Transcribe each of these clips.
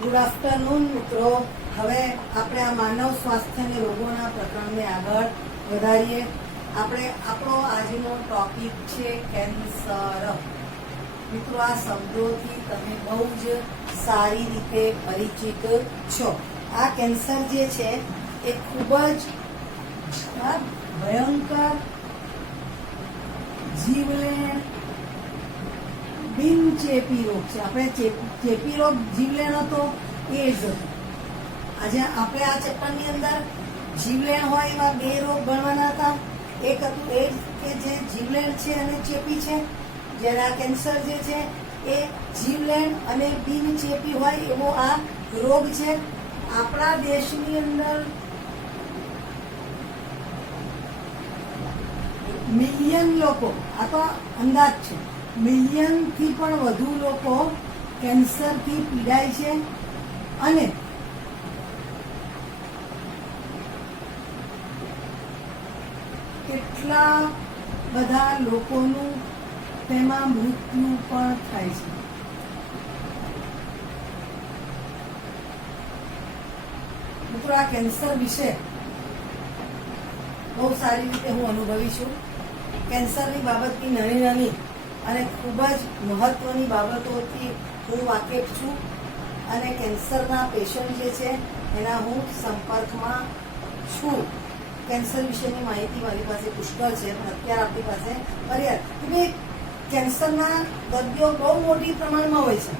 Good afternoon મિત્રો. હવે આપણે આ માનવ સ્વાસ્થ્ય અને રોગોના પ્રકરણને આગળ વધારીએ. આપણો આજનો ટોપિક છે કેન્સર. મિત્રો, આ શબ્દોથી તમે બહુ જ સારી રીતે પરિચિત છો. આ કેન્સર જે છે એ ખૂબ જ ભયંકર, જીવલેણ, બિનચેપી રોગ છે. આપણે ચેપી રોગ જીવલેણ હતો એ જ હતો. આજે આપણે આ ચેપ્ટરની અંદર જીવલેણ હોય એવા બે રોગ ભણવાના હતા. એક હતું એડ્સ કે જે જીવલેણ છે અને ચેપી છે, જ્યારે આ કેન્સર જે છે એ જીવલેણ અને બિનચેપી હોય એવો આ રોગ છે. આપણા દેશની અંદર મિલિયન લોકો, આ તો અંદાજ છે, મિલિયનથી પણ વધુ લોકો કેન્સરથી પીડાય છે અને કેટલા બધા લોકોનું તેમાં મૃત્યુ પણ થાય છે. મિત્રો, આ કેન્સર વિશે બહુ સારી રીતે હું અનુભવી છું. કેન્સરની બાબતની નાની નાની અને ખૂબ જ મહત્વની બાબતોથી હું વાકેફ છું અને કેન્સરના પેશન્ટ જે છે એના હું સંપર્કમાં છું. કેન્સર વિશેની માહિતી મારી પાસે પુષ્કળ છે, પણ અત્યારે આપણી પાસે મર્યાદિત કે ભાઈ કેન્સરના દર્દીઓ બહુ મોટી પ્રમાણમાં હોય છે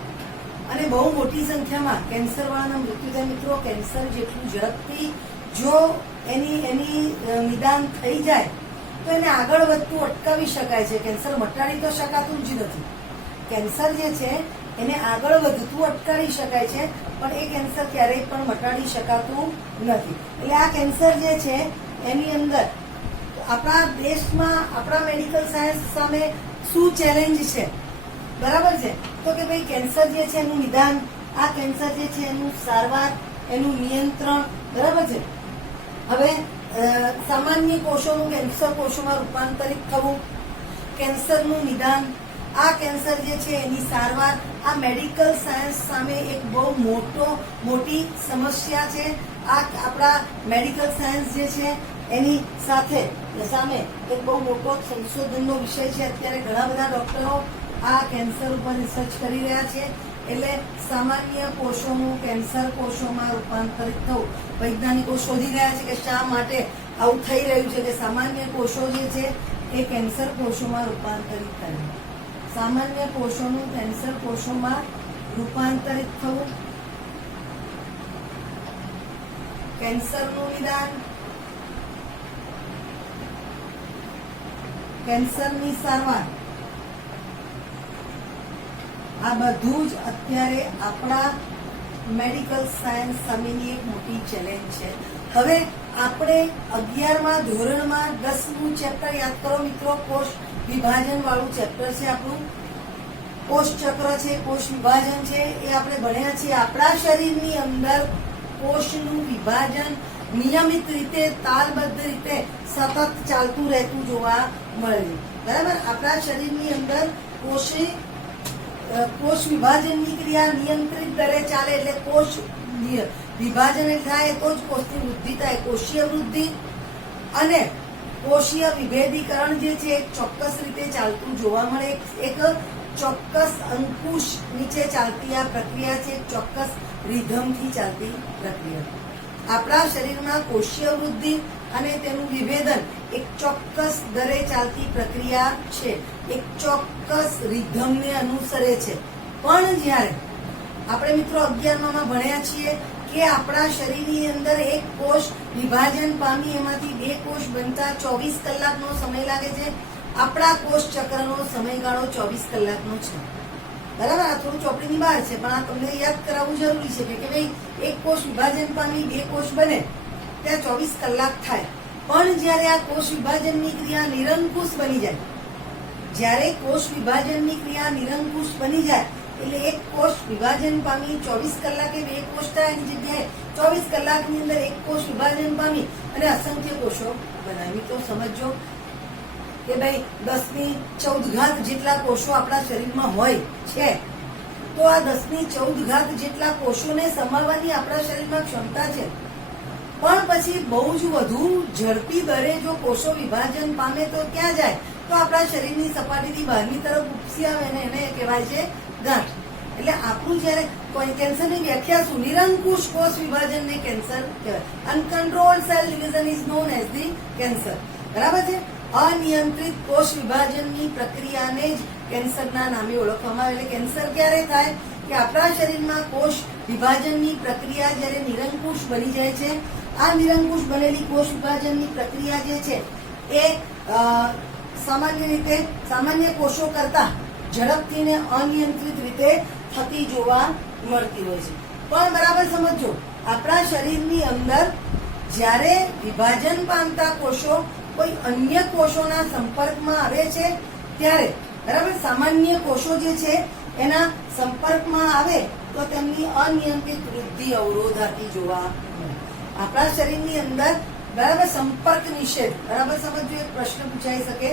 અને બહુ મોટી સંખ્યામાં કેન્સરવાળાના મૃત્યુ થાય. મિત્રો, કેન્સર જેટલું ઝડપથી જો એની નિદાન થઈ જાય તો એને આગળ વધતું અટકાવી શકાય છે. કેન્સર મટાડી તો શકાતું જ નથી. કેન્સર જે છે એને આગળ વધતું અટકાવી શકાય છે, પણ એ કેન્સર ક્યારેય પણ મટાડી શકાતું નથી. એટલે આ કેન્સર જે છે એની અંદર આપણા દેશમાં આપણા મેડિકલ સાયન્સ સામે શું ચેલેન્જ છે? બરાબર છે. તો કે ભાઈ કેન્સર જે છે એનું નિદાન, આ કેન્સર જે છે એનું સારવાર, એનું નિયંત્રણ, બરાબર છે. હવે સામાન્ય કોષોનું કેન્સર કોષોમાં રૂપાંતરિત થવું, કેન્સરનું નિદાન, આ કેન્સર જે છે એની સારવાર, આ મેડિકલ સાયન્સ સામે એક બહુ મોટી સમસ્યા છે. આ આપણા મેડિકલ સાયન્સ જે છે એની સામે એક બહુ મોટો સંશોધનનો વિષય છે. અત્યારે ઘણા બધા ડોક્ટરો આ કેન્સર ઉપર રિસર્ચ કરી રહ્યા છે. એટલે સામાન્ય કોષોનું કેન્સર કોષોમાં રૂપાંતરિત થવું, વૈજ્ઞાનિકો શોધી રહ્યા છે કે શા માટે આવું થઈ રહ્યું છે કે સામાન્ય કોષો જે છે એ કેન્સર કોષોમાં રૂપાંતરિત થાય. સામાન્ય કોષોનું કેન્સર કોષોમાં રૂપાંતરિત થવું, કેન્સરનું નિદાન, કેન્સરની સારવાર, આ બધું જ અત્યારે આપણા મેડિકલ સાયન્સ સામેની એક મોટી ચેલેન્જ છે. હવે આપણે 11મા ધોરણમાં 10મું ચેપ્ટર યાદ કરો મિત્રો, કોષ વિભાજન વાળું ચેપ્ટર છે આપણું. કોષ ચક્ર છે, કોષ વિભાજન છે, એ આપણે ભણ્યા છીએ. આપણા શરીરની અંદર કોષનું વિભાજન નિયમિત રીતે, તાલબદ્ધ રીતે સતત ચાલતું રહેતું જોવા મળે છે. બરાબર. આપણા શરીરની અંદર કોષ વિભાજનની ક્રિયા નિયંત્રિત દરે ચાલે, એટલે કોષ વિભાજન થાય તો જ કોષની વૃદ્ધિ થાય. કોષીય વૃદ્ધિ અને કોષીય વિભેદીકરણ જે છે એક ચોક્કસ રીતે ચાલતું જોવા મળે. એક ચોક્કસ અંકુશ નીચે ચાલતી આ પ્રક્રિયા છે, એક ચોક્કસ રિધમથી ચાલતી પ્રક્રિયા. આપણા શરીરમાં કોષીય વૃદ્ધિ અને તેનું વિભેદન એક ચોક્કસ દરે ચાલતી પ્રક્રિયા છે, એક ચોક્કસ રિધમને અનુસરે છે. પણ જ્યારે આપણે મિત્રો 11માં ભણ્યા છીએ કે આપણા શરીરની અંદર એક કોષ વિભાજન પામી એમાંથી 2 કોષ બનતા 24 કલાકનો સમય લાગે છે. આપણા કોષ ચક્રનો સમયગાળો 24 કલાકનો છે. બરાબર. આ થોડું ચોપડીની બહાર છે, પણ આ તમને યાદ કરાવવું જરૂરી છે કે ભાઈ એક કોષ વિભાજન પામી 2 કોષ બને ત્યાં 24 કલાક થાય. પણ જ્યારે આ કોષ વિભાજનની ક્રિયા નિરંકુશ બની જાય, જ્યારે કોષ વિભાજનની ક્રિયા નિરંકુશ બની જાય એટલે એક કોષ વિભાજન પામી 24 કલાકે 2 કોષ થાય, એની જગ્યાએ 24 કલાકની અંદર એક કોષ વિભાજન પામી અને અસંખ્ય કોષો બનાવી. તો સમજો કે ભાઈ 10 ની 14 ઘાત જેટલા કોષો આપણા શરીરમાં હોય છે. તો આ 10⁻14 જેટલા કોષોને સમાવવાની આપણા શરીરમાં ક્ષમતા છે. પણ પછી બહુ જ વધુ ઝડપી દરે જો કોષો વિભાજન પામે તો ક્યાં જાય? તો આપણા શરીરની સપાટીથી બહારની તરફ ઉપસી આવે ને એને કહેવાય છે ગાંઠ. એટલે આપણું જયારે કેન્સરની વ્યાખ્યા શું? નિરંકુશ કોષ વિભાજનને કેન્સર કહેવાય. Uncontrolled cell division is known as the cancer. બરાબર છે? અનિયંત્રિત કોષ વિભાજનની પ્રક્રિયાને જ કેન્સરના નામે ઓળખવામાં આવે. એટલે કેન્સર ક્યારે થાય? કે આપણા શરીરમાં કોષ વિભાજનની પ્રક્રિયા જ્યારે નિરંકુશ બની જાય છે. આ નિરંકુશ બનેલી કોષ વિભાજનની પ્રક્રિયા જે છે એ સામાન્ય રીતે સામાન્ય કોષો કરતા ઝડપથી ને અનિયંત્રિત રીતે થતી જોવા મળતી હોય છે. પણ બરાબર સમજો, આપણા શરીરની અંદર જ્યારે વિભાજન પામતા કોષો કોઈ અન્ય કોષોના સંપર્કમાં આવે છે ત્યારે બરાબર સામાન્ય કોષો જે છે એના સંપર્કમાં આવે તો તેમની અનિયંત્રિત વૃદ્ધિ અવરોધાતી જોવા મળે. આપણા શરીરની અંદર બરાબર સંપર્ક નિષેધ, બરાબર સમજો, એક પ્રશ્ન પૂછાઈ શકે કે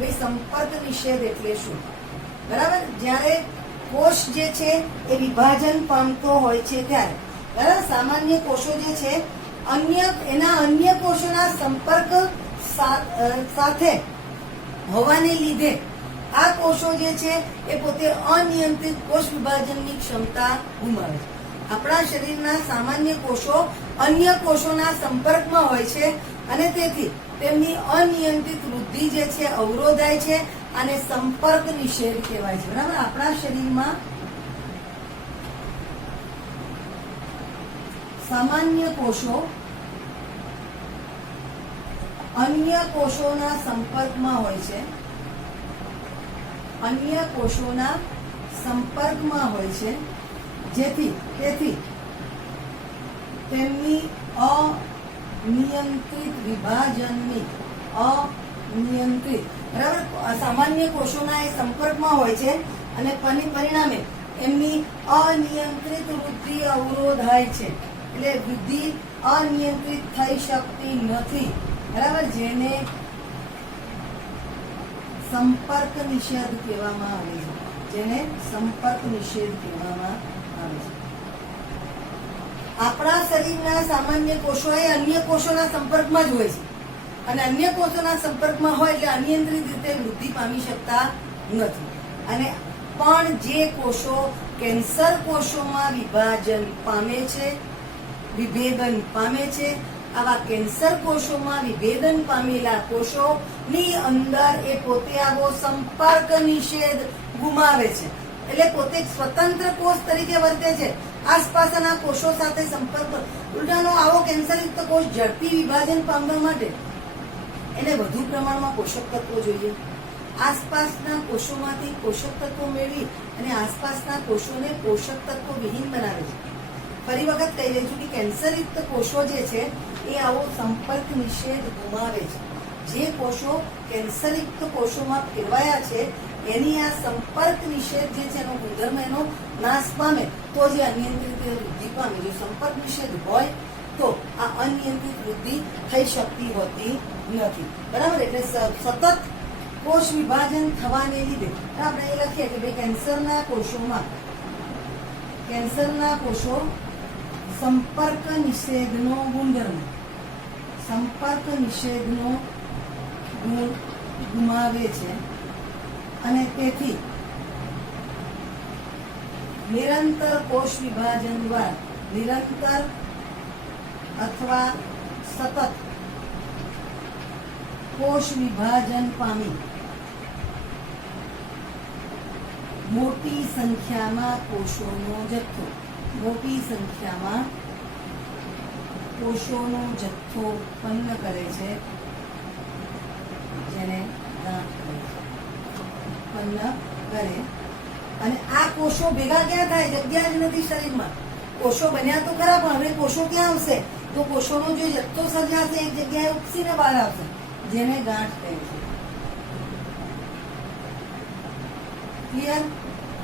ભાઈ સંપર્ક નિષેધ એટલે શું? બરાબર, જ્યારે કોષ જે છે એ વિભાજન પામતો હોય છે ત્યારે બરાબર સામાન્ય કોષો જે છે અન્ય કોષોના સંપર્ક સાથે હોવાને લીધે આ કોષો જે છે એ પોતે અનિયંત્રિત કોષ વિભાજનની ક્ષમતા ગુમાવે છે. આપણા શરીરના સામાન્ય કોષો અન્ય કોષોના સંપર્કમાં હોય છે અને તેથી તેમની અનિયંત્રિત વૃદ્ધિ જે છે અવરોધાય છે અને સંપર્ક નિષેધ કહેવાય છે. બરાબર, આપણા શરીરમાં સામાન્ય કોષો અન્ય કોષોના સંપર્કમાં હોય છે, અન્ય કોષોના સંપર્કમાં હોય છે, તેથી તેમની અનિયંત્રિત વિભાજનની બરાબર સામાન્ય કોષોના એ સંપર્કમાં હોય છે અને પરિણામે એમની અનિયંત્રિત વૃદ્ધિ અવરોધાય છે. એટલે વૃદ્ધિ અનિયંત્રિત થઈ શકતી નથી. બરાબર, જેને સંપર્ક નિષેધ કહેવામાં આવે છે. જેને સંપર્ક નિષેધ કહેવામાં આવે છે. આપણા શરીરના સામાન્ય કોષો એ અન્ય કોષોના સંપર્કમાં જ હોય છે અને અન્ય કોષોના સંપર્કમાં હોય એટલે અનિયંત્રિત રીતે વૃદ્ધિ પામી શકતા નથી. અને પણ જે કોષો કેન્સર કોષોમાં વિભાજન પામે છે, વિભેદન પામે છે, આવા કેન્સર કોષોમાં વિભેદન પામેલા કોષોની અંદર એ પોતે આવો સંપર્ક નિષેધ ગુમાવે છે. એટલે પોતે સ્વતંત્ર કોષ તરીકે વર્તે છે. આસપાસના કોષો સાથે સંપર્ક ઉલટાનો આવો કેન્સરયુક્ત કોષ ઝડપી વિભાજન પામવા માટે એને વધુ પ્રમાણમાં પોષક તત્વો જોઈએ. આસપાસના કોષોમાંથી પોષક તત્વો મેળવી અને આસપાસના કોષોને પોષક તત્વો વિહીન બનાવે છે. ફરી વખત કહી રહી છું કે કેન્સરયુક્ત કોષો જે છે એ આવો સંપર્ક નિષેધ ગુમાવે છે. જે કોષો કેન્સરયુક્ત કોષોમાં ફેરવાયા છે એની આ સંપર્ક નિષેધ જે છે એનો ગુણધર્મ એનો નાશ પામે તો જે અનિયંત્રિત વૃદ્ધિ પામે. જો સંપર્ક નિષેધ હોય તો આ અનિયંત્રિત વૃદ્ધિ થઈ શકતી હોતી નથી. બરાબર, એટલે સતત કોષ વિભાજન થવાને લીધે આપણે એ લખીએ કે ભાઈ કેન્સરના કોષો સંપર્ક નિષેધનો ગુણધર્મ, સંપર્ક નિષેધનો ગુણ ગુમાવે છે અને તેથી નિરંતર કોષ વિભાજન દ્વારા નિરંતર અથવા સતત કોષ વિભાજન પામી મોટી સંખ્યામાં કોષોનો જથ્થો ઉત્પન્ન કરે છે, જેને ઉત્પન્ન કરે. અને આ કોષો ભેગા ક્યાં થાય? જગ્યા જ નથી શરીરમાં. કોષો બન્યા તો ખરા પણ હવે કોષો ક્યાં આવશે? તો કોષોનો જે જથ્થો સર્જાશે એક જગ્યાએ ઉપસીને બહાર આવશે, જેને ગાંઠ કહે છે. ક્લિયર?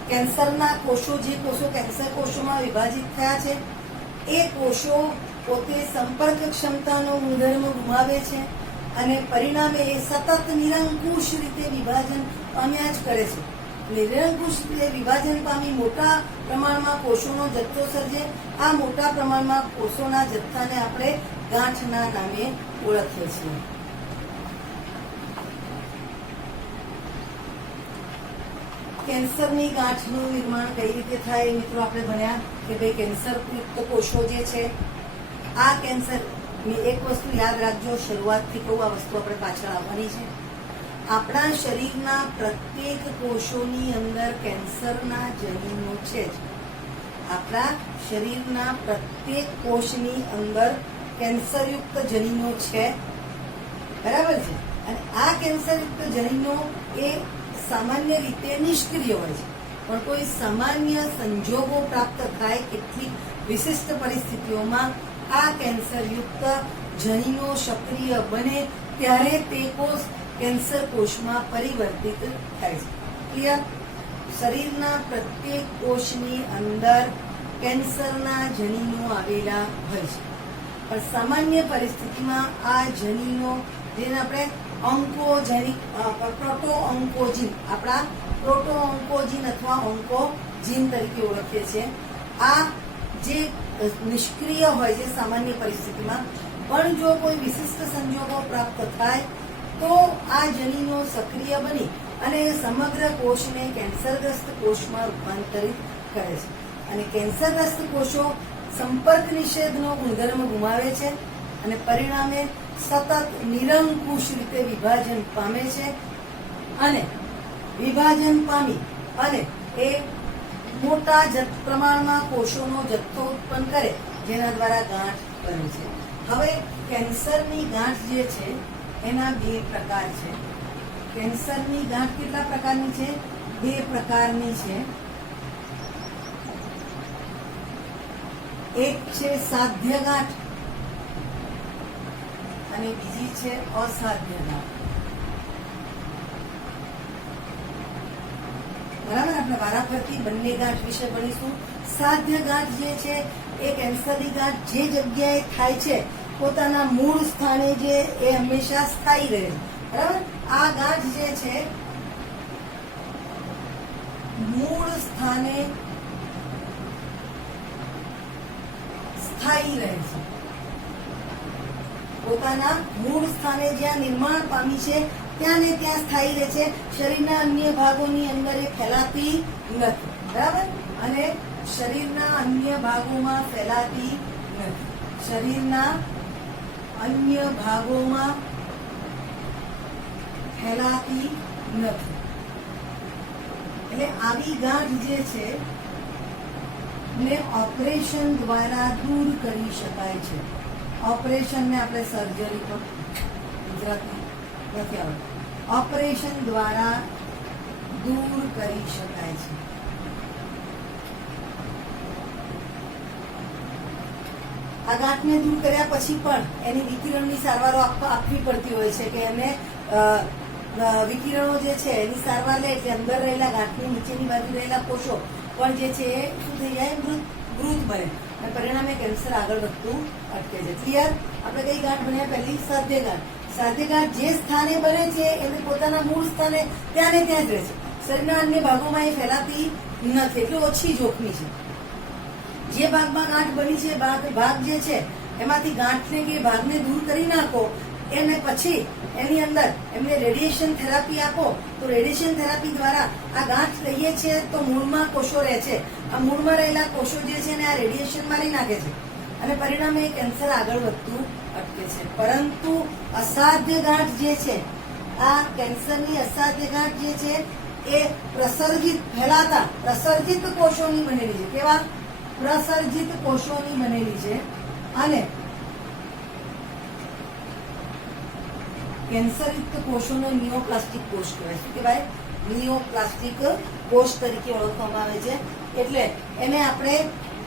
કેન્સરના કોષો, જે કોષો કેન્સર કોષોમાં વિભાજિત થયા છે એ કોષો પોતે સંપર્ક ક્ષમતાનો ગુણધર્મ ગુમાવે છે અને પરિણામે એ સતત નિરંકુશ રીતે વિભાજન પામ્યા જ કરે છે. નિરંકુશ એટલે વિભાજન પામી મોટા પ્રમાણમાં કોષોનો જથ્થો સર્જે. આ મોટા પ્રમાણમાં કોષોના જથ્થાને આપણે ગાંઠના નામે ઓળખીએ છીએ. કેન્સરની ગાંઠનું નિર્માણ કઈ રીતે થાય મિત્રો આપણે ભણ્યા કે ભાઈ કેન્સરયુક્ત કોષો જે છે, આ કેન્સરની એક વસ્તુ યાદ રાખજો, શરૂઆતથી કહું, આ વસ્તુ આપણે પાછળ આવવાની છે. આપણા શરીરના પ્રત્યેક કોષોની અંદર કેન્સરના જનીનો છે જ. આપણા શરીરના પ્રત્યેક કોષની અંદર કેન્સરયુક્ત જનીનો છે, બરાબર છે. અને આ કેન્સરયુક્ત જનીનો એ સામાન્ય રીતે નિષ્ક્રિય હોય છે, પણ કોઈ સામાન્ય સંજોગો પ્રાપ્ત થાય, કેટલીક વિશિષ્ટ પરિસ્થિતિઓમાં આ કેન્સરયુક્ત જનીનો સક્રિય બને ત્યારે તે કોષ કેન્સર કોષમાં પરિવર્તિત થાય છે. ક્લિયર? શરીરના પ્રત્યેક કોષની અંદર કેન્સરના જનીનો આવેલા હોય છે, પણ સામાન્ય પરિસ્થિતિમાં આ જનીનો, જેને આપણે ઓન્કોજેનિક પ્રોટો ઓન્કોજીન, આપણા પ્રોટો ઓન્કોજીન અથવા ઓન્કોજીન તરીકે ઓળખીએ છીએ, આ જે નિષ્ક્રિય હોય છે સામાન્ય પરિસ્થિતિમાં, પણ જો કોઈ વિશિષ્ટ સંજોગો પ્રાપ્ત થાય તો આ જનીનો સક્રિય બની અને સમગ્ર કોષને કેન્સરગ્રસ્ત કોષમાં રૂપાંતરિત કરે છે. અને કેન્સરગ્રસ્ત કોષો સંપર્ક નિષેધનો ગુણધર્મ ગુમાવે છે અને પરિણામે સતત નિરંકુશ રીતે વિભાજન પામે છે અને વિભાજન પામી અને એ મોટા પ્રમાણમાં કોષોનો જથ્થો ઉત્પન્ન કરે, જેના દ્વારા ગાંઠ બને છે. હવે કેન્સરની ગાંઠ જે છે એના બે પ્રકાર છે. કેન્સરની ગાંઠ કેટલા પ્રકારની છે? બે પ્રકારની છે. એક છે સાધ્ય ગાંઠ અને બીજી છે અસાધ્ય ગાંઠ. બરાબર, આપણે વારાફરતી બંને ગાંઠ વિશે ભણીશું. સાધ્ય ગાંઠ જે છે એ કેન્સરની ગાંઠ જે જગ્યાએ થાય છે પોતાના મૂળ સ્થાને જે એ હંમેશા સ્થાયી રહે. બરાબર, આ ગાંઠ જે છે મૂળ સ્થાને સ્થાયી રહે છે. પોતાના મૂળ સ્થાને જ્યાં નિર્માણ પામી છે ત્યાં ને ત્યાં સ્થાયી રહે છે. શરીરના અન્ય ભાગોની અંદર એ ફેલાતી નથી. બરાબર, અને શરીરના અન્ય ભાગોમાં ફેલાતી નથી. શરીરના અન્ય ભાગોમાં ફેલાતી નથી. એટલે આવી ગાંઠ જે છે ને ઓપરેશન દ્વારા દૂર કરી શકાય છે. ઓપરેશન ને આપણે સર્જરી પણ ગુજરાતી નથી આવડતું. ઓપરેશન દ્વારા દૂર કરી શકાય છે. આ ગાંઠને દૂર કર્યા પછી પણ એની વિકિરણની સારવારો આપવી પડતી હોય છે કે એને વિકિરણો જે છે એની સારવાર લે એટલે અંદર રહેલા ગાંઠની નીચેની બાજુ રહેલા કોષો પણ જે છે એ શું થઈ જાય? મૃત બને અને પરિણામે કેન્સર આગળ વધતું અટકે છે. ક્લિયર? આપણે કઈ ગાંઠ ભણ્યા? પહેલી સાધ્ય ગાંઠ. સાધ્ય ગાંઠ જે સ્થાને બને છે એને પોતાના મૂળ સ્થાને ત્યાં ને ત્યાં જ રહે છે. શરીરના અન્ય ભાગોમાં એ ફેલાતી નથી, એટલે ઓછી જોખમી છે. જે ભાગમાં ગાંઠ બની છે ભાગ જે છે એમાંથી ગાંઠને કે ભાગને દૂર કરી નાખો અને પછી એની અંદર એમને રેડિયેશન થેરાપી આપો તો રેડિયેશન થેરાપી દ્વારા આ ગાંઠ લઈએ છીએ તો મૂળમાં કોષો રહે છે. આ મૂળમાં રહેલા કોષો જે છે ને આ રેડિયેશન મારી નાખે છે અને પરિણામે કેન્સર આગળ વધતું અટકે છે. પરંતુ અસાધ્ય ગાંઠ જે છે, આ કેન્સરની અસાધ્ય ગાંઠ જે છે એ પ્રસર્જિત ફેલાતા પ્રસર્જિત કોષોની બનેલી છે. કેવા? પ્રસર્જિત કોષોની બનેલી છે. અને કેન્સરયુક્ત કોષોનો નિયોપ્લાસ્ટિક કોષ કહેવાય. શું કહેવાય? નિયોપ્લાસ્ટિક કોષ તરીકે ઓળખવામાં આવે છે. એટલે એને આપણે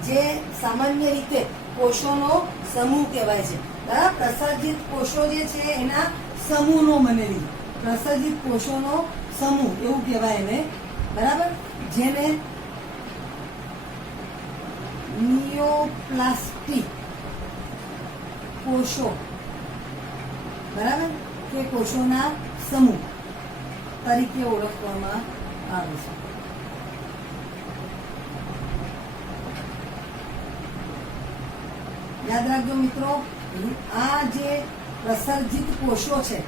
જે સામાન્ય રીતે કોષોનો સમૂહ કહેવાય છે. બરાબર, પ્રસર્જિત કોષો જે છે એના સમૂહનો બનેલી, પ્રસર્જિત કોષોનો સમૂહ એવું કહેવાય એને. બરાબર, જેને નિયોપ્લાસ્ટિક કોષો, બરાબર, કે કોષોના સમૂહ તરીકે ઓળખવામાં આવે છે. યાદ રાખજો મિત્રો, આ જે પ્રસર્જિત કોષો છે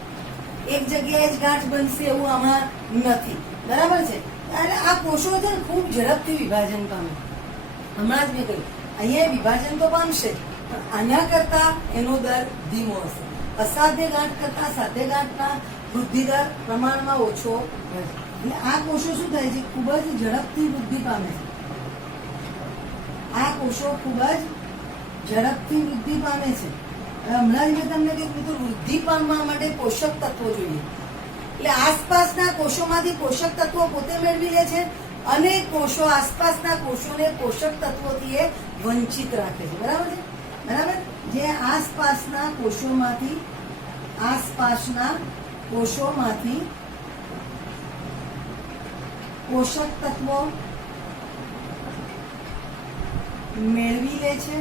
એક જગ્યાએ જ ગાંઠ બનશે એવું આમાં નથી, બરાબર છે. અને આ કોષો છે ને ખૂબ ઝડપથી વિભાજન પામે. હમણાં જ મેં કહ્યું અહીંયા વિભાજન તો પામશે પણ આના કરતા એનો દર ધીમો હશે. અસાધ્ય ગાંઠ કરતા સાધ્ય ગાંઠના વૃદ્ધિ દર પ્રમાણમાં ઓછો રહે. એટલે આ કોષો શું થાય છે, ખૂબ જ ઝડપથી વૃદ્ધિ પામે છે. આ કોષો ખૂબ જ ઝડપથી વૃદ્ધિ પામે છે. હમણાં જ મેં તમને કહ્યું કે વૃદ્ધિ પામવા માટે પોષક તત્વો જોઈએ. એટલે આસપાસના કોષોમાંથી પોષક તત્વો પોતે મેળવી લે છે અને કોષો આસપાસના કોષોને પોષક તત્વોથી એ વંચિત રાખે છે. બરાબર છે, બરાબર. જે આસપાસના કોષોમાંથી પોષક તત્વો મેળવી લે છે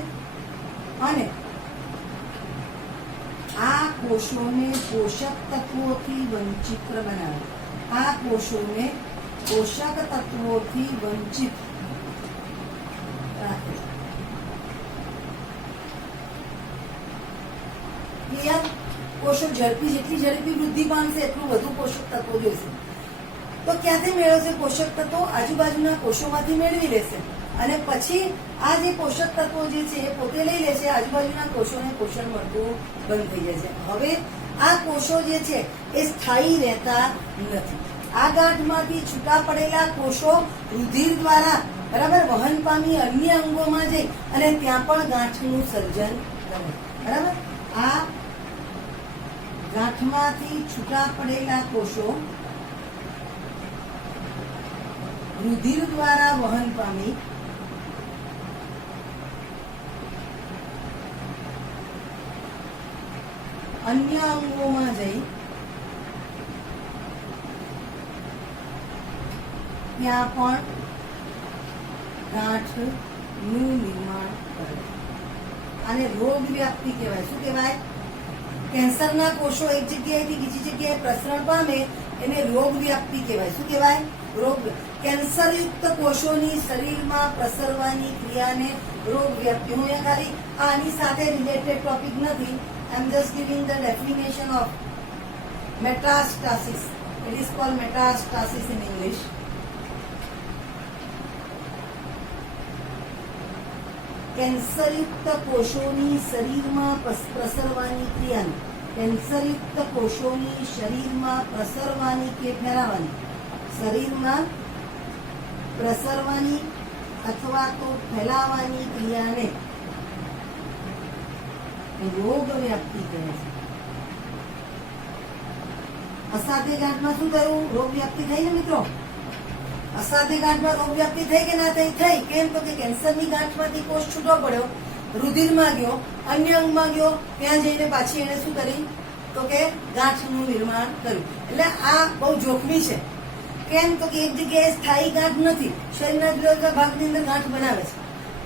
અને આ કોષોને પોષક તત્વોથી વંચિત બનાવે. આ કોષોને પોષક તત્વોથી વંચિત રાખે. કોષો જેટલી ઝડપી વૃદ્ધિ પામશે એટલું વધુ પોષક તત્વો જોઈશે. તો ક્યાંથી મેળવશે પોષક તત્વો? આજુબાજુના કોષોમાંથી મેળવી લેશે અને પછી આ જે પોષક તત્વો જે છે એ પોતે લઈ લેશે. આજુબાજુના કોષોને પોષણ મળતું બંધ થઈ જશે. હવે આ કોષો જે છે એ સ્થાયી રહેતા નથી. આ ગાંઠમાંથી છૂટા પડેલા કોષો રુધિર દ્વારા બરાબર વહન પામી અન્ય અંગોમાં જઈ અને ત્યાં પણ ગાંઠનું સર્જન કરે. બરાબર. આ ગાંઠમાંથી છૂટા પડેલા કોષો રુધિર દ્વારા વહન પામી અન્ય અંગોમાં જઈ ત્યાં પણ ગાંઠનું નિર્માણ કરે. આને રોગ વ્યાપ્તિ કહેવાય. શું કહેવાય? કેન્સરના કોષો એક જગ્યાએથી બીજી જગ્યાએ પ્રસરણ પામે એને રોગ વ્યાપ્તિ કહેવાય. શું કહેવાય? રોગ. કેન્સરયુક્ત કોષોની શરીરમાં પ્રસરવાની ક્રિયાને રોગ વ્યાપ્તિ. હું અહીંયા ખાલી આની સાથે રિલેટેડ ટોપિક નથી. I am just giving the definition of metastasis. It is called metastasis in English. કેન્સરયુક્ત કોષોની શરીરમાં પ્રસરવાની ક્રિયાને કેન્સરયુક્ત કોષોની શરીરમાં પ્રસરવાની કે ફેલાવાની શરીરમાં પ્રસરવાની અથવા તો ફેલાવાની ક્રિયાને રોગ વ્યાપ્તિ કહે છે. અસાધ્ય ગાંઠમાં શું થયું? રોગ વ્યાપ્તિ થઈ ને મિત્રો? અસાધ્ય ગાંઠમાં રોગ વ્યાપ્તિ થઈ કે ના થઈ? થઈ. કેમ? તો કે કેન્સરની ગાંઠમાંથી કોષ છૂટો પડ્યો, રુધિરમાં ગયો, અન્ય અંગમાં ગયો, ત્યાં જઈને પાછી એને શું કરી? તો કે ગાંઠનું નિર્માણ કર્યું. એટલે આ બહુ જોખમી છે. કેમ? તો કે એક જગ્યાએ સ્થાયી ગાંઠ નથી, શરીરના જુદા જુદા ભાગની અંદર ગાંઠ બનાવે છે.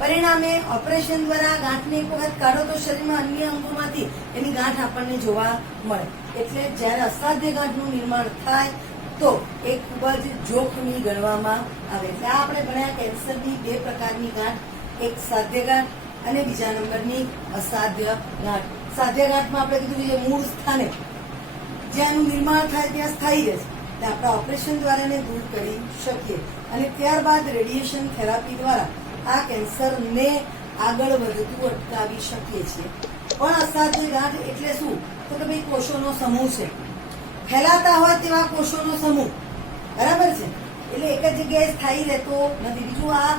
પરિણામે ઓપરેશન દ્વારા ગાંઠને એક વખત કાઢો તો શરીરમાં અન્ય અંગોમાંથી એની ગાંઠ આપણને જોવા મળે. એટલે જ્યારે અસાધ્ય ગાંઠનું નિર્માણ થાય તો એ ખૂબ જ જોખમી ગણવામાં આવે. એટલે આ આપણે ભણ્યા કેન્સરની બે પ્રકારની ગાંઠ, એક સાધ્ય ગાંઠ અને બીજા નંબરની અસાધ્ય ગાંઠ. સાધ્ય ગાંઠમાં આપણે કીધું કે મૂળ સ્થાને જ્યાં એનું નિર્માણ થાય ત્યાં સ્થાયી રહેશે. એટલે આપણે ઓપરેશન દ્વારા એને દૂર કરી શકીએ અને ત્યારબાદ રેડિયેશન થેરાપી દ્વારા આ કેન્સરને આગળ વધતું અટકાવી શકીએ છીએ. પણ અસાધ્ય ગાંઠ એટલે શું? તો કે ભાઈ કોષોનો સમૂહ છે, ફેલાતા હોય તેવા કોષોનો સમૂહ. બરાબર છે. એટલે એક જ જગ્યાએ સ્થાયી રહેતો નથી. બીજું આ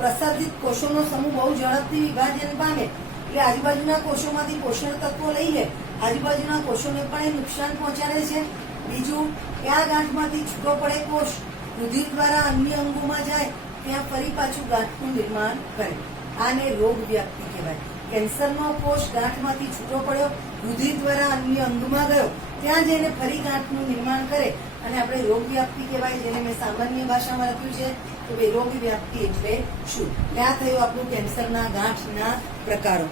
પ્રસર્જિત કોષોનો સમૂહ બહુ ઝડપથી વિભાજન પામે એટલે આજુબાજુના કોષોમાંથી પોષણ તત્વો લઈ લે, આજુબાજુના કોષોને પણ એ નુકસાન પહોંચાડે છે. બીજું કે આ ગાંઠમાંથી છૂટો પડે કોષ રુધિર દ્વારા અન્ય અંગોમાં જાય ત્યાં ફરી પાછું ગાંઠનું નિર્માણ કરે. આને રોગ વ્યાપ્તિ કહેવાય. કેન્સરનો કોષ ગાંઠમાંથી છૂટો પડ્યો, રુધિર દ્વારા અન્ય અંગમાં ગયો, ત્યાં જઈને ફરી ગાંઠનું નિર્માણ કરે અને આપણે રોગ વ્યાપ્તિ કહેવાય. જેને મેં સામાન્ય ભાષામાં લખ્યું છે તો ભાઈ રોગ વ્યાપ્તિ એટલે શું? ત્યાં થયું આપણું કેન્સરના ગાંઠના પ્રકારો.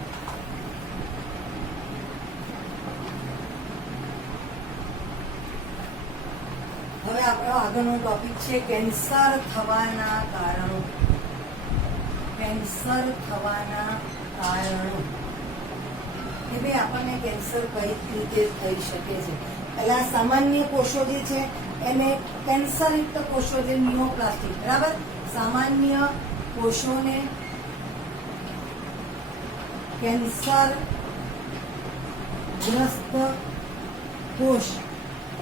હવે આપણો આગળનો ટોપિક છે કેન્સર થવાના કારણો. કેન્સર થવાના કારણો કે ભાઈ આપણને કેન્સર કઈ રીતે થઈ શકે છે. પહેલા સામાન્ય કોષો જે છે એને કેન્સરયુક્ત કોષો જે નિયોપ્લાસ્ટિક, બરાબર, સામાન્ય કોષોને કેન્સર ગ્રસ્ત કોષ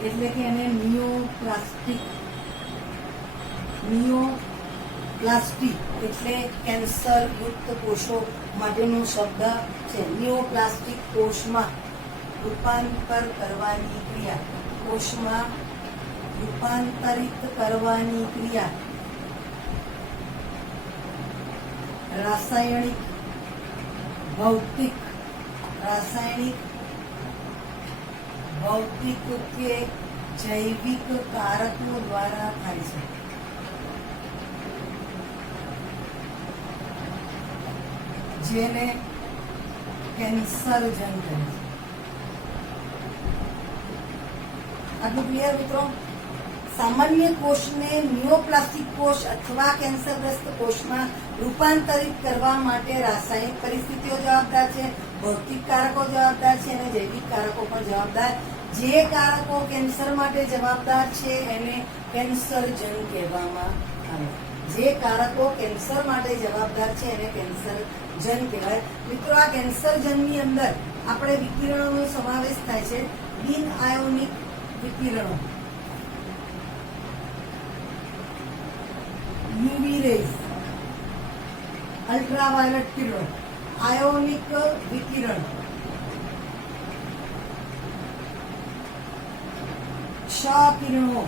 એટલે કે એને નિયોપ્લાસ્ટિક એટલે કેન્સર યુક્ત કોષો માટેનો શબ્દ છે. નિયોપ્લાસ્ટિક કોષમાં રૂપાંતર કરવાની ક્રિયા, કોષમાં રૂપાંતરિત કરવાની ક્રિયા રાસાયણિક, ભૌતિક કે જૈવિક કારકો દ્વારા થાય છે. જેને કેન્સર જન કહે છે. આટલું ક્લિયર મિત્રો? સામાન્ય કોષને નિયોપ્લાસ્ટિક કોષ અથવા કેન્સરગ્રસ્ત કોષમાં રૂપાંતરિત કરવા માટે રાસાયણિક પરિસ્થિતિઓ જવાબદાર છે, ભૌતિક કારકો જવાબદાર છે અને જૈવિક કારકો પણ જવાબદાર. જે કારકો કેન્સર માટે જવાબદાર છે એને કેન્સરજન કહેવામાં આવે. જે કારકો કેન્સર માટે જવાબદાર છે એને કેન્સરજન કહેવાય. મિત્રો, આ કેન્સરજનની અંદર આપણે વિકિરણોનો સમાવેશ થાય છે. બિન આયોનિક વિકિરણો, યુવી રેઝ, અલ્ટ્રાવાયોલેટ કિરણો, આયોનિક વિકિરણ, ક્ષ કિરણો,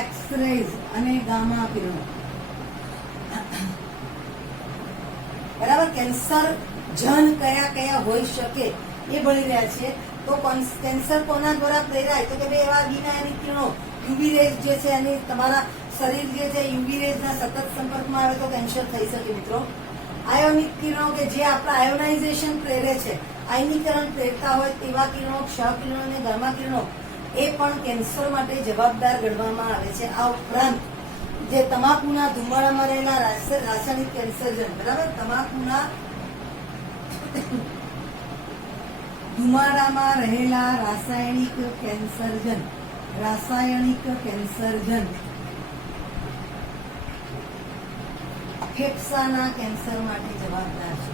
એક્સ-રેઝ અને ગામા કિરણો. બરાબર, કેન્સર જન કયા કયા હોઈ શકે એ ભણી રહ્યા છે. તો કેન્સર કોના દ્વારા પ્રેરાય? તો કે ભાઈ એવા બિન-આયોનિક કિરણો, યુવી રેઝ જે છે એની તમારા શરીર જે છે યુવી રેઝના સતત સંપર્કમાં આવે તો કેન્સર થઈ શકે મિત્રો. આયોનિક કિરણો કે જે આપણા આયોનાઇઝેશન પ્રેરે છે, આયનીકરણ પ્રેરતા હોય તેવા કિરણો, ક્ષ કિરણો અને ગામા કિરણો એ પણ કેન્સર માટે જવાબદાર ગણવામાં આવે છે. આ ઉપરાંત જે તમાકુના ધુમાડામાં રહેલા રાસાયણિક કેન્સરજન, બરાબર, તમાકુના ધુમાડામાં રહેલા રાસાયણિક કેન્સરજન ફેફસાના કેન્સર માટે જવાબદાર છે.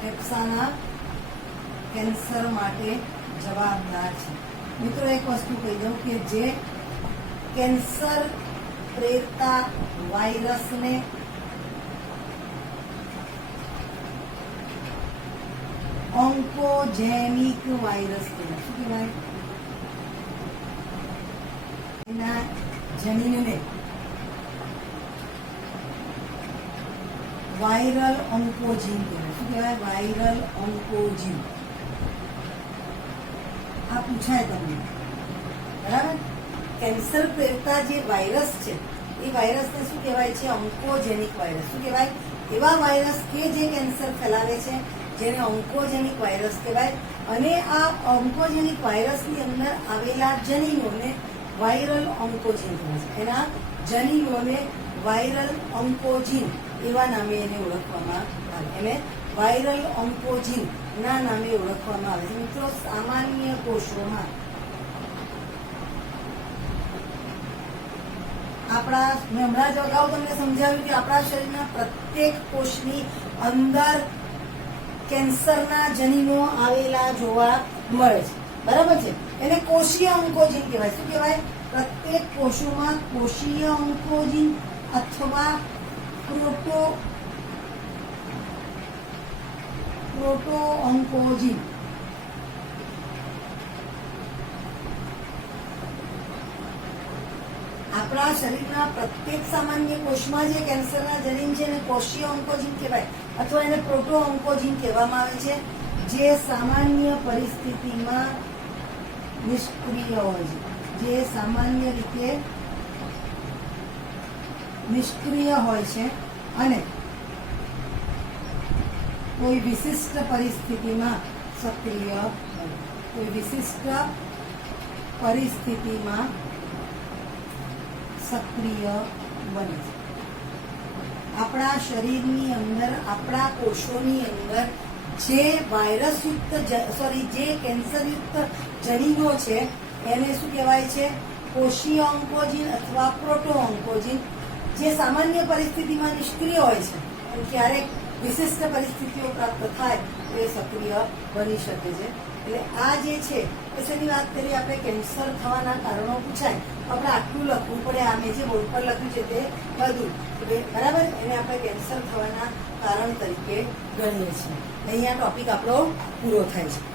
ફેફસાના કેન્સર માટે જવાબદાર છે. મિત્રો, એક વસ્તુ કહી દઉં કે જે કેન્સર પ્રેરતા વાયરસને ઓન્કોજેનિક વાયરસ કહેવાય. શું કહેવાય? એના જનીનને વાયરલ ઓન્કોજીન કહેવાય. શું કહેવાય? વાયરલ ઓન્કોજીન. આ પૂછાય તમને, બરાબર? કેન્સર પ્રેરતા જે વાયરસ છે એ વાયરસને શું કહેવાય છે? Oncogenic virus. શું કહેવાય? એવા વાયરસ કે જે કેન્સર ફેલાવે છે જેને ઓન્કોજેનિક વાયરસ કહેવાય. અને આ ઓન્કોજેનિક વાયરસની અંદર આવેલા જનીનોને વાયરલ ઓન્કોજીન કહેવાય છે. એના જનીનોને વાયરલ ઓન્કોજીન એવા નામે એને ઓળખવામાં આવે. એને વાયરલ ઓન્કોજીન ના નામે ઓળખવામાં આવે છે. મિત્રો, સામાન્ય કોષોમાં આપણા, મેં હમણાં જ અગાઉ તમને સમજાવ્યું કે આપણા શરીરના પ્રત્યેક કોષની અંદર કેન્સરના જનીનો આવેલા જોવા મળે છે, બરાબર છે? એને કોષીય ઓન્કોજીન કહેવાય. શું કહેવાય? પ્રત્યેક કોષોમાં કોષીય ઓન્કોજીન અથવા પ્રોટો ઓન્કોજીન આપણા શરીરના પ્રત્યેક સામાન્ય કોષમાં જે કેન્સરના જનીન છે એને કોષીય ઓન્કોજીન કહેવાય અથવા એને પ્રોટો ઓન્કોજીન કહેવામાં આવે છે. જે સામાન્ય પરિસ્થિતિમાં નિષ્ક્રિય હોય છે, જે સામાન્ય રીતે નિષ્ક્રિય હોય છે અને કોઈ વિશિષ્ટ પરિસ્થિતિમાં સક્રિય, કોઈ વિશિષ્ટ પરિસ્થિતિમાં સક્રિય બને છે. આપણા શરીરની અંદર, આપણા કોષોની અંદર જે જે કેન્સરયુક્ત જનીનો છે એને શું કહેવાય છે? કોષીય ઓન્કોજીન અથવા પ્રોટો ઓન્કોજીન, જે સામાન્ય પરિસ્થિતિમાં નિષ્ક્રિય હોય છે પણ ક્યારેક વિશિષ્ટ પરિસ્થિતિઓ પ્રાપ્ત થાય તો એ સક્રિય બની શકે છે. એટલે આ જે છે પછીની વાત કરીએ આપણે, કેન્સર થવાના કારણો પૂછાય આપણે આટલું લખવું પડે. આ મેં જે બોર્ડ પર લખ્યું છે તે બધું બરાબર, એને આપણે કેન્સર થવાના કારણ તરીકે ગણીએ છીએ. અહીંયા ટોપિક આપણો પૂરો થાય છે.